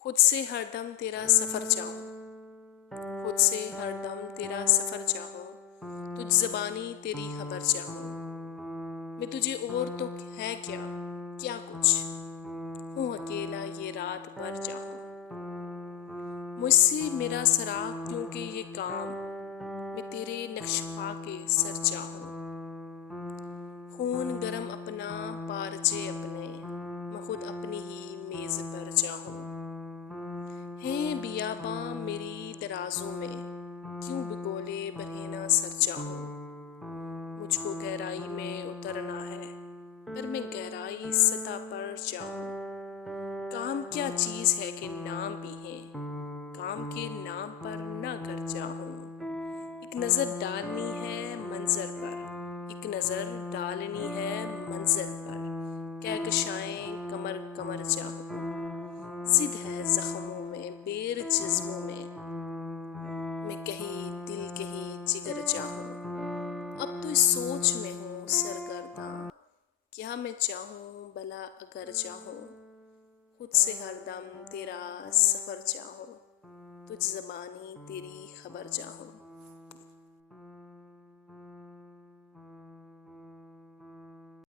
खुद से हरदम तेरा सफ़र चाहूँ, खुद से हरदम तेरा सफ़र चाहूँ, तुझ ज़बानी तेरी खबर चाहूँ। मैं तुझे और तो है क्या, क्या कुछ हूँ अकेला ये रात भर चाहूँ। मुझसे मेरा सराग क्योंकि ये काम, मैं तेरे नक्श पा के सर चाहूँ। खून गरम अपना पारजे अपने, मैं खुद अपनी ही मेज़ पर चाहूँ। हैं बियाबां मेरी दराजों में, क्यों बिगोले बरहना सर चाहूँ। मुझको गहराई में उतरना है, पर मैं गहराई सतह पर चाहूँ। काम क्या चीज़ है कि नाम भी हैं, काम के नाम पर न कर चाहूँ। एक नज़र डालनी है मंजर पर, एक नज़र डालनी है मंजर पर, कहकशाएं कमर कमर चाहूँ। जिद है जख्मों में बेर जिस्मों में, मैं कहीं दिल कहीं जिगर चाहूँ। अब तो इस सोच में हूँ सरगर्दा, क्या मैं चाहूँ भला अगर चाहूँ। खुद से हरदम तेरा सफ़र चाहूँ, तुझ ज़बानी तेरी खबर चाहूँ।